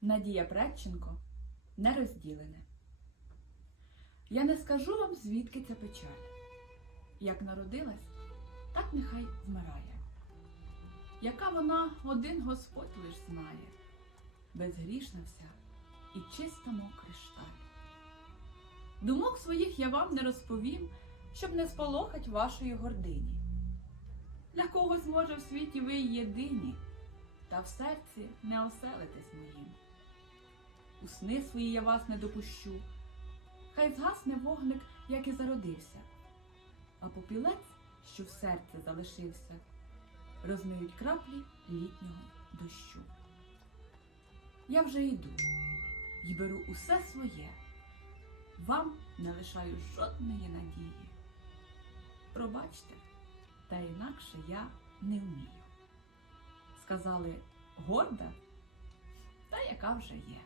Надія Предченко нерозділене. Я не скажу вам, звідки ця печаль. Як народилась, так нехай вмирає. Яка вона один Господь лиш знає, безгрішна вся і чиста, мов кришталь. Думок своїх я вам не розповім, щоб не сполохать вашої гордині. Для когось, може, в світі ви єдині, та в серці не оселитесь моїм. У сни свої я вас не допущу, хай згасне вогник, як і зародився, а попілець, що в серці залишився, розмиють краплі літнього дощу. Я вже йду і беру усе своє, вам не лишаю жодної надії. Пробачте, та інакше я не вмію. Сказали горда, та яка вже є.